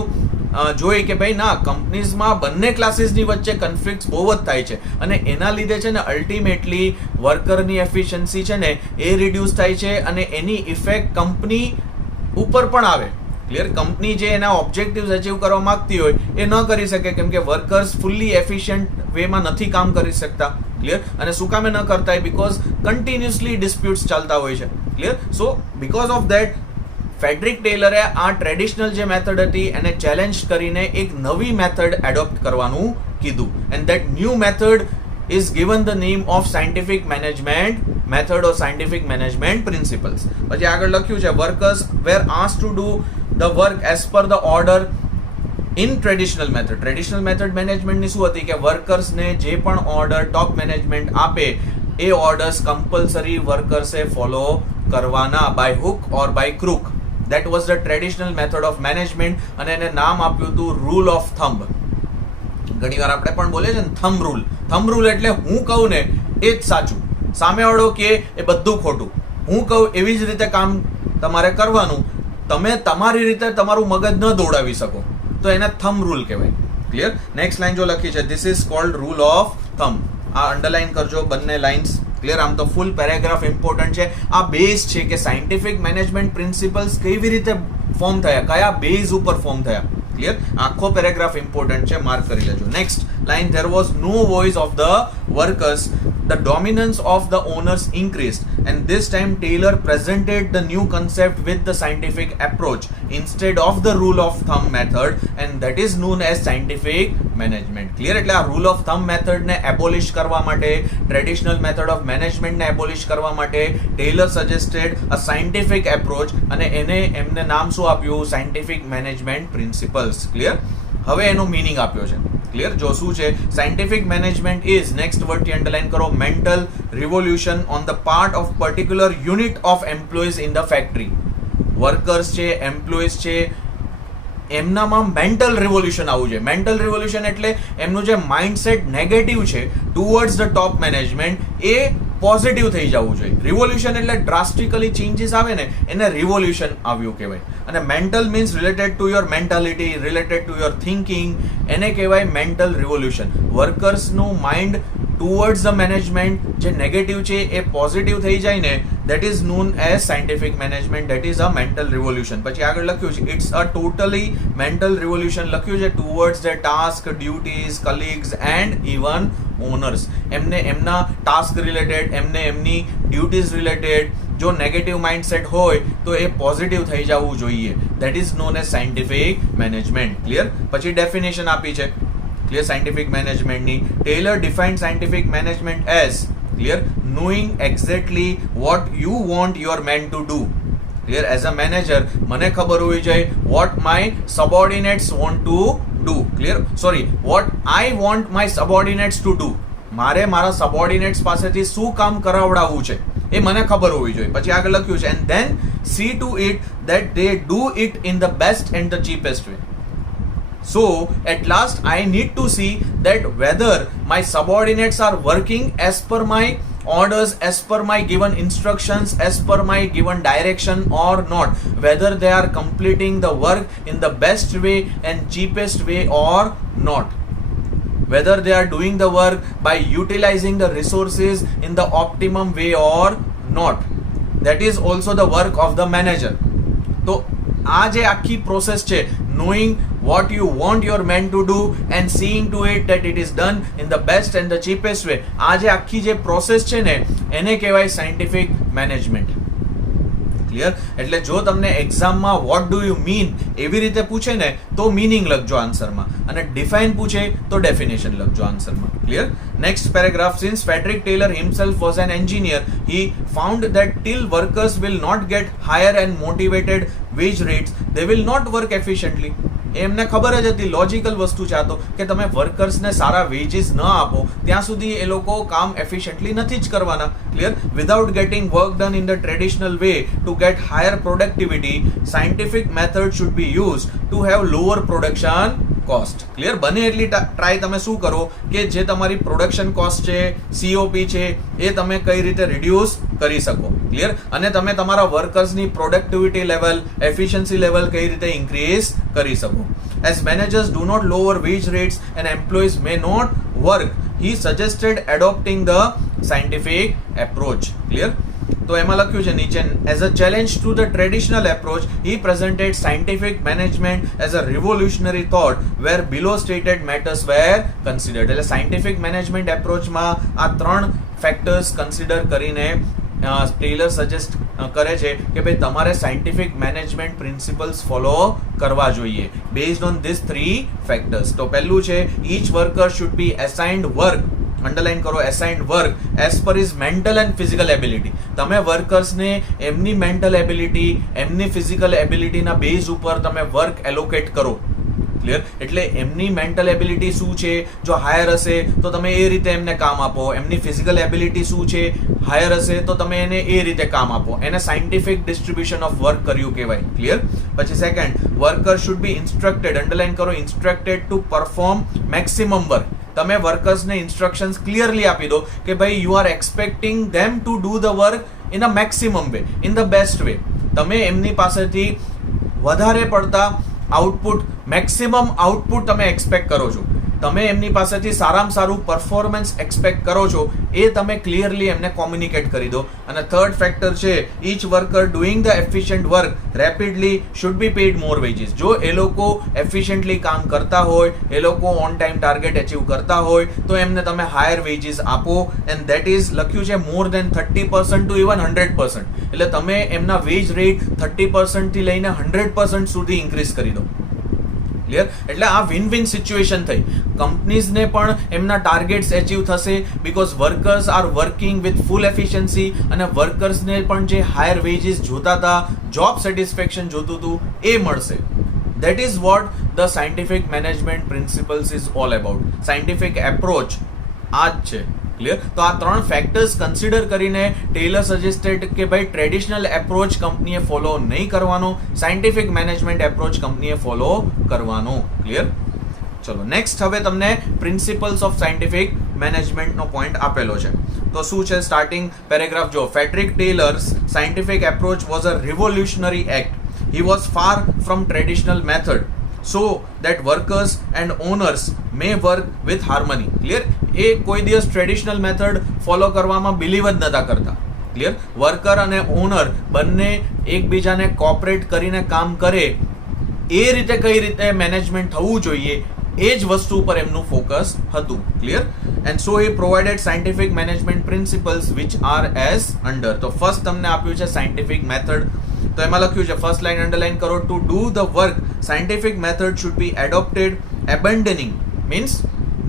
જોઈ કે ભાઈ ના, કંપનીઝમાં બંને ક્લાસીસની વચ્ચે કન્ફ્લિક્ટ્સ બહુ જ થાય છે અને એના લીધે છે ને અલ્ટિમેટલી વર્કરની એફિશિયન્સી છે ને એ રિડ્યુસ થાય છે અને એની ઇફેક્ટ કંપની ઉપર પણ આવે. ક્લિયર? કંપની જે એના ઓબ્જેક્ટિવ્સ અચીવ કરવા માંગતી હોય એ ન કરી શકે, કેમ કે વર્કર્સ ફૂલ્લી એફિશિયન્ટ વેમાં નથી કામ કરી શકતા. ક્લિયર? અને શું કામે ન કરતા હોય? બિકોઝ કન્ટિન્યુઅસલી ડિસ્પ્યુટ્સ ચાલતા હોય છે. Clear? So because of that Frederick ટેલરે આ ટ્રેડિશનલ જે મેથડ હતી એને ચેલેન્જ કરીને એક નવી મેથડ એડોપ્ટ કરવાનું કીધું, and that new method is given the name of scientific management method or scientific management principles. પછી આગળ લખ્યું છે, workers were asked to do the work as per the order in traditional method. Traditional method management ની શું હતી કે workers ને જે પણ ઓર્ડર ટોપ મેનેજમેન્ટ આપે એ ઓર્ડર્સ કમ્પલસરી વર્કર્સે ફોલો કરવાના, by hook or by crook. That was the traditional method of management અને એને નામ આપ્યું હતું રૂલ ઓફ થંબ. ઘણીવાર આપણે પણ બોલીએ છીએ ને થંબ રૂલ. થંબ રૂલ એટલે હું કહું ને એ જ સાચું, સામેવાળો કે એ બધું ખોટું. હું કહું એવી જ રીતે કામ તમારે કરવાનું, તમે તમારી રીતે તમારું મગજ ન દોડાવી શકો, તો એને થંબ રૂલ કહેવાય. ક્લિયર? નેક્સ્ટ લાઈન જો લખી છે, this is called rule of thumb. આ અંડરલાઈન કરજો બંને લાઇન્સ. ક્લિયર? આમ તો ફૂલ પેરેગ્રાફ ઇમ્પોર્ટન્ટ છે. આ બેઝ છે કે સાયન્ટિફિક મેનેજમેન્ટ પ્રિન્સિપલ્સ કેવી રીતે ફોર્મ થયા, કયા બેઝ ઉપર ફોર્મ થયા. ક્લિયર? આખો પેરેગ્રાફ ઇમ્પોર્ટન્ટ છે, માર્ક કરી લેજો. Next line, there was no voice of the workers, the dominance of the owners increased, and this time Taylor presented the new concept with the scientific approach instead of the rule of thumb method, and that is known as scientific management. Clear? એટલે આ rule of thumb method ને abolish કરવા માટે, traditional method of management ને abolish કરવા માટે Taylor suggested a scientific approach અને એમને નામ શું આપ્યું? scientific management principles. Clear? હવે એનો મીનિંગ આપ્યો છે. ક્લિયર? જો શું છે? સાયન્ટિફિક મેનેજમેન્ટ ઇઝ, નેક્સ્ટ વર્ડથી અંડરલાઈન કરો, mental revolution on the part of particular unit of employees in the factory. Workers છે, એમ્પ્લોઈઝ છે, એમનામાં મેન્ટલ રિવોલ્યુશન આવવું જોઈએ. મેન્ટલ રિવોલ્યુશન એટલે એમનું જે માઇન્ડસેટ નેગેટિવ છે towards the top management A positive થઈ જવું જોઈએ. રિવોલ્યુશન એટલે ડ્રાસ્ટિકલી ચેન્જીસ આવે ને એને રિવોલ્યુશન આવ્યું કહેવાય. અને mental means related to your mentality, related to your thinking, એને કહેવાય મેન્ટલ રિવોલ્યુશન. વર્કર્સનું માઇન્ડ ટુવર્ડ્સ ધ મેનેજમેન્ટ જે નેગેટિવ છે એ પોઝિટિવ થઈ જાય ને, that is known as scientific management, that is a mental revolution. પછી આગળ લખ્યું છે, it's a totally mental revolution લખ્યું છે towards the task, duties, colleagues and even owners. એમને એમના ટાસ્ક રિલેટેડ, એમને એમની ડ્યુટીઝ રિલેટેડ જો નેગેટિવ માઇન્ડસેટ હોય તો એ પોઝિટિવ થઈ જવું જોઈએ. That is known as scientific management. Clear? પછી ડેફિનેશન આપી છે ક્લિયર સાયન્ટિફિક મેનેજમેન્ટની. Taylor defined scientific management as, clear, knowing exactly what you want your men to do. Clear? As a manager મને ખબર હોવી જોઈએ what my subordinates want to do. Clear? Sorry, what I want my subordinates to do. મારે મારા સબોર્ડિનેટ્સ પાસેથી શું કામ કરાવડાવવું છે એ મને ખબર હોવી જોઈએ. પછી આગળ લખ્યું છે and then see to it that they do it in the best and the cheapest way. So at last I need to see that whether my subordinates are working as per my orders, as per my given instructions, as per my given direction or not, whether they are completing the work in the best way and cheapest way or not, whether they are doing the work by utilizing the resources in the optimum way or not. That is also the work of the manager. તો આ જે આખી process છે, knowing what you want your man to do and seeing to it that it is done in the best and the cheapest way, આ જે આખી જે process છે ને એને કહેવાય સાયન્ટિફિક મેનેજમેન્ટ. ક્લિયર? એટલે જો તમને એક્ઝામમાં વોટ ડુ યુ મીન એવી રીતે પૂછે ને તો મીનિંગ લખજો આન્સરમાં, અને ડિફાઇન પૂછે તો ડેફિનેશન લખજો આન્સરમાં. Clear? Next paragraph. Since Frederick Taylor himself was an engineer, he found that till workers will not get higher and motivated wage rates, they will not work efficiently. એમને ખબર જ હતી, લોજિકલ વસ્તુ છે આ તો, કે તમે વર્કર્સને સારા વેજીસ ન આપો ત્યાં સુધી એ લોકો કામ એફિશિયન્ટલી નથી જ કરવાના. Clear? Without getting work done in the traditional way to get higher productivity, scientific method should be use to have lower production cost. Clear? બને એટલી ટ્રાય તમે શું કરો કે જે તમારી પ્રોડક્શન કોસ્ટ છે, સીઓપી છે, એ તમે કઈ રીતે રિડ્યુસ કરી શકો. ક્લિયર? અને તમે તમારા વર્કર્સની પ્રોડક્ટિવિટી લેવલ, એફિશિયન્સી લેવલ કઈ રીતે ઇન્ક્રીઝ કરી શકો. As managers do not lower wage rates and employees may not work, he suggested adopting the scientific approach. Clear? તો એમાં લખ્યું છે નીચે, as a challenge to the traditional approach, he presented scientific management as a revolutionary thought where below stated matters were considered. એટલે scientific management approachમાં આ 3 factors consider કરીને Taylor suggest કરે છે કે ભાઈ તમારે સાયન્ટિફિક મેનેજમેન્ટ પ્રિન્સિપલ્સ ફોલો કરવા જોઈએ બેઝડ ઓન ધીસ 3 ફેક્ટર્સ. તો પહેલું છે each worker should be assigned work, underline કરો, assigned work as per his mental and physical ability. તમે વર્કર્સને એમની મેન્ટલ એબિલિટી, એમની ફિઝિકલ એબિલિટીના બેઝ ઉપર તમે વર્ક એલોકેટ કરો. ક્લિયર? એટલે એમની મેન્ટલ એબિલિટી શું છે, જો હાયર હશે તો તમે એ રીતે એમને કામ આપો, એમની ફિઝિકલ એબિલિટી શું છે, હાયર હશે તો તમે એને એ રીતે કામ આપો. એને સાયન્ટિફિક ડિસ્ટ્રીબ્યુશન ઓફ વર્ક કર્યું કહેવાય. ક્લિયર? પછી second, worker should be instructed, underline કરો, instructed to perform maximum work. તમે વર્કર્સને ઇન્સ્ટ્રક્શન્સ ક્લિયરલી આપી દો કે ભાઈ you are expecting them to do the work in a maximum way, in the best way. તમે એમની પાસેથી વધારે પડતા આઉટપુટ, મેક્સિમમ આઉટપુટ તમે એક્સપેક્ટ કરો છો, તમે એમની પાસેથી સારામાં સારું પરફોર્મન્સ એક્સપેક્ટ કરો છો, એ તમે ક્લિયરલી એમને કોમ્યુનિકેટ કરી દો. અને થર્ડ ફેક્ટર છે each worker doing the efficient work rapidly should be paid more wages. જો એ લોકો એફિશિયન્ટલી કામ કરતા હોય, એ લોકો ઓન ટાઈમ ટાર્ગેટ એચીવ કરતા હોય તો એમને તમે હાયર વેજીસ આપો. એન્ડ દેટ ઇઝ લખ્યું છે મોર દેન 30% ટુ ઇવન 100%. એટલે તમે એમના વેજ રેટ 30% થી લઈને 100% સુધી ઇન્ક્રીઝ કરી દો. ક્લિયર? એટલે આ વિન વિન સિચ્યુએશન થઈ. કંપનીઝને પણ એમના ટાર્ગેટ્સ એચીવ થશે because workers are working with full efficiency, અને વર્કર્સને પણ જે હાયર વેજીસ જોતા હતા, જોબ સેટિસ્ફેક્શન જોતું હતું, એ મળશે. That is what the scientific management principles is all about. Scientific approach આ જ છે. ક્લિયર? તો આ 3 ફેક્ટર્સ કન્સિડર કરીને ટેલર સજેસ્ટેડ કે ભાઈ ટ્રેડિશનલ એપ્રોચ કંપનીએ ફોલો નહીં કરવાનો, સાયન્ટિફિક મેનેજમેન્ટ એપ્રોચ કંપનીએ ફોલો કરવાનો. ક્લિયર? ચલો નેક્સ્ટ હવે તમને પ્રિન્સિપલ્સ ઓફ સાયન્ટિફિક મેનેજમેન્ટનો પોઈન્ટ આપેલો છે. તો શું છે સ્ટાર્ટિંગ પેરેગ્રાફ જો, Frederick tailors scientific approach was a revolutionary act. He was far from traditional method so that workers and owners may work with harmony. Clear? એ કોઈ દિવસ ટ્રેડિશનલ મેથડ ફોલો કરવામાં believe જ નતા કરતા. ક્લિયર? વર્કર અને honour બંને એકબીજાને cooperate કરીને કામ કરે એ રીતે કઈ રીતે મેનેજમેન્ટ થવું જોઈએ એ જ વસ્તુ ઉપર એમનું ફોકસ હતું. Clear? And so he provided scientific management principles which are as under. તો ફર્સ્ટ તમને આપ્યું છે સાયન્ટિફિક મેથડ. તો એમાં લખ્યું છે ફર્સ્ટ લાઈન અંડરલાઈન કરો, to do the work scientific method should be adopted, abandoning means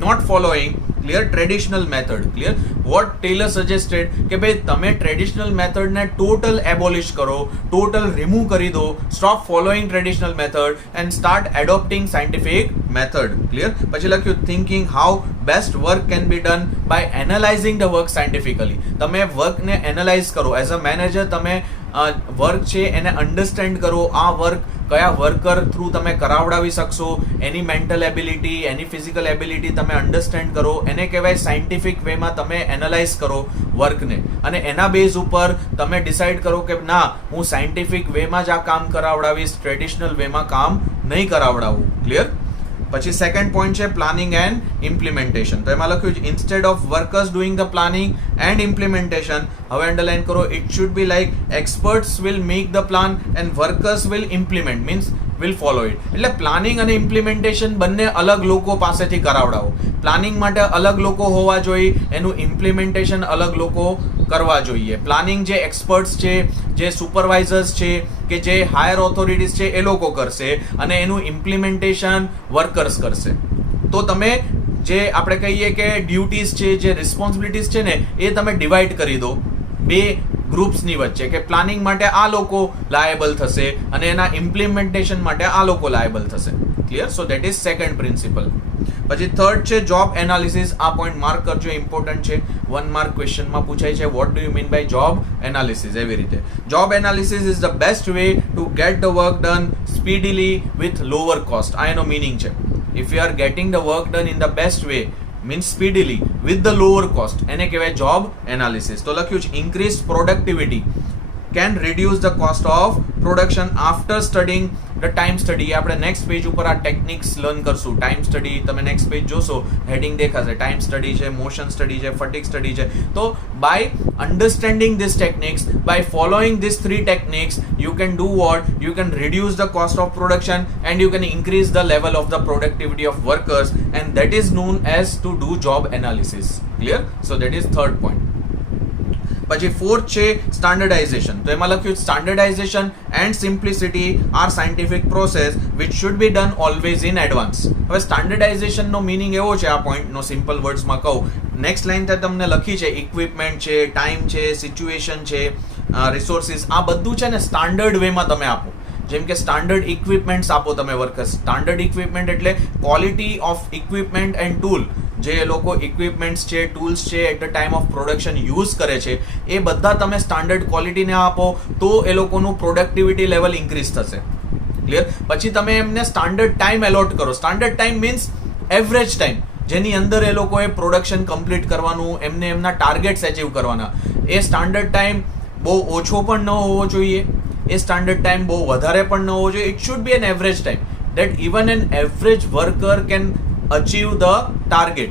not following clear, traditional method. Clear, what Taylor suggested કે ભાઈ તમે ટ્રેડિશનલ મેથડને ટોટલ એબોલિશ કરો, ટોટલ રિમૂવ કરી દો, stop following traditional method and start એડોપ્ટિંગ scientific method. Clear, પછી લખ્યું thinking how best work can be done by analyzing the work scientifically. તમે વર્કને એનાલાઇઝ કરો. એઝ અ મેનેજર તમે વર્ક છે એને અન્ડરસ્ટેન્ડ કરો. આ વર્ક કયા વર્કર થ્રુ તમે કરાવડાવી શકશો, એની મેન્ટલ એબિલિટી, એની ફિઝિકલ એબિલિટી તમે અન્ડરસ્ટેન્ડ કરો. એને કહેવાય સાયન્ટિફિક વેમાં તમે એનાલાઇઝ કરો વર્કને, અને એના બેઝ ઉપર તમે ડિસાઇડ કરો કે ના, હું સાયન્ટિફિક વેમાં જ આ કામ કરાવડાવીશ, ટ્રેડિશનલ વેમાં કામ નહીં કરાવડાવું. ક્લિયર. પછી સેકન્ડ પોઈન્ટ છે પ્લાનિંગ એન્ડ ઇમ્પ્લિમેન્ટેશન. તો એમાં લખ્યું છે instead of workers doing the planning and implementation, હવે અંડરલાઇન કરો, it should be like experts will make the plan and workers will implement, means will follow it. એટલે planning અને implementation બંને અલગ લોકો પાસેથી કરાવડાવો. પ્લાનિંગ માટે અલગ લોકો હોવા જોઈએ, એનું ઇમ્પ્લિમેન્ટેશન અલગ લોકો કરવા જોઈએ. પ્લાનિંગ જે એક્સપર્ટ્સ છે, જે સુપરવાઇઝર્સ છે કે જે હાયર ઓથોરિટીઝ છે એ લોકો કરશે, અને એનું ઇમ્પ્લિમેન્ટેશન વર્કર્સ કરશે. તો તમે જે આપણે કહીએ કે ડ્યુટીઝ છે, જે રિસ્પોન્સિબિલિટીઝ છે ને, એ તમે ડિવાઈડ કરી દો બે ગ્રુપ્સની વચ્ચે, કે પ્લાનિંગ માટે આ લોકો લાયેબલ થશે અને એના ઇમ્પ્લિમેન્ટેશન માટે આ લોકો લાયેબલ થશે. Clear. So that is second principle. પછી થર્ડ છે જોબ એનાલિસિસ. આ પોઈન્ટ માર્ક કરજો, ઇમ્પોર્ટન્ટ છે. 1 માર્ક ક્વેશ્ચનમાં પૂછાય છે what do you mean by job analysis. એવી રીતે job analysis is the best way to get the work done speedily with lower cost. આ એનો મીનિંગ છે. If you are getting the work done in the best way means speedily with the lower cost, એને કહેવાય job analysis. તો લખ્યું છે increased productivity can reduce the cost of production after studying the time study. આપણે next page ઉપર આ techniques learn કરશું. Time study તમે નેક્સ્ટ પેજ જોશો, હેડિંગ દેખાશે, ટાઈમ સ્ટડી છે, મોશન સ્ટડી છે, ફટીગ સ્ટડી છે. તો by understanding this techniques, by following this 3 techniques, you can do what? You can reduce the cost of production and you can increase the level of the productivity of workers, and that is known as to do job analysis. Clear? So that is third point. પછી fourth છે standardization. તો એમાં લખ્યું standardization and simplicity are scientific process which should be done always in advance. હવે સ્ટાન્ડર્ડાઇઝેશનનો meaning એવો છે, આ પોઈન્ટનો સિમ્પલ વર્ડ્સમાં કહું, નેક્સ્ટ લાઈન તમને લખી છે ઇક્વિપમેન્ટ છે, ટાઈમ છે, સિચ્યુએશન છે, રિસોર્સિસ, આ બધું છે ને સ્ટાન્ડર્ડ વેમાં તમે આપો. જેમ કે સ્ટાન્ડર્ડ ઇક્વિપમેન્ટ્સ આપો તમે વર્કર્સ. સ્ટાન્ડર્ડ ઇક્વિપમેન્ટ એટલે quality of equipment and tool. જે લોકો ઇક્વિપમેન્ટ્સ છે, ટૂલ્સ છે, at the time of production use કરે છે, એ બધા તમે સ્ટાન્ડર્ડ ક્વોલિટીને આપો તો એ લોકોનું પ્રોડક્ટિવિટી લેવલ ઇન્ક્રીઝ થશે. ક્લિયર. પછી તમે એમને સ્ટાન્ડર્ડ ટાઈમ એલોટ કરો. Standard time means average time, જેની અંદર એ લોકોએ પ્રોડક્શન કમ્પ્લીટ કરવાનું, એમને એમના ટાર્ગેટ્સ અચીવ કરવાના. એ સ્ટાન્ડર્ડ ટાઈમ બહુ ઓછો પણ ન હોવો જોઈએ, એ સ્ટાન્ડર્ડ ટાઈમ બહુ વધારે પણ ન હોવો જોઈએ. It should be an average time that even an average worker can achieve the target.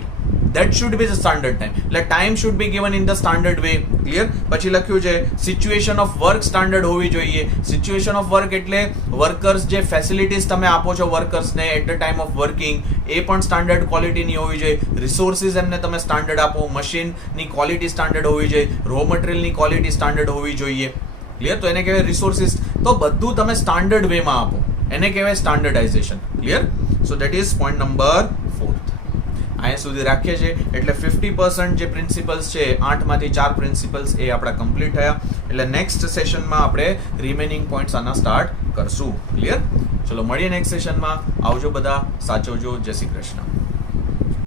That should be the standard time. એટલે time should be given in the standard way. Clear. પછી લખ્યું છે સિચ્યુએશન ઓફ વર્ક સ્ટાન્ડર્ડ હોવી જોઈએ. Situation of work એટલે workers જે facilities તમે આપો છો વર્કર્સને at the time of working, એ પણ સ્ટાન્ડર્ડ ક્વોલિટીની હોવી જોઈએ. રિસોર્સિસ એમને તમે સ્ટાન્ડર્ડ આપો, મશીનની ક્વોલિટી સ્ટાન્ડર્ડ હોવી જોઈએ, રો મટીરિયલની ક્વોલિટી સ્ટાન્ડર્ડ હોવી જોઈએ. ક્લિયર. તો એને કહેવાય રિસોર્સિસ. તો બધું તમે સ્ટાન્ડર્ડ વેમાં આપો, એને કહેવાય standardisation. Clear. So that is point number 4. અહીંયા સુધી રાખીએ છીએ. એટલે 50% જે પ્રિન્સિપલ્સ છે, 8માંથી 4 પ્રિન્સિપલ્સ એ આપણા કમ્પ્લીટ થયા. એટલે નેક્સ્ટ સેશનમાં આપણે રિમેનિંગ પોઈન્ટ્સ આના સ્ટાર્ટ કરશું. ક્લિયર. ચલો મળીએ નેક્સ્ટ સેશનમાં. આવજો બધા, સાચવજો. જય શ્રી કૃષ્ણ.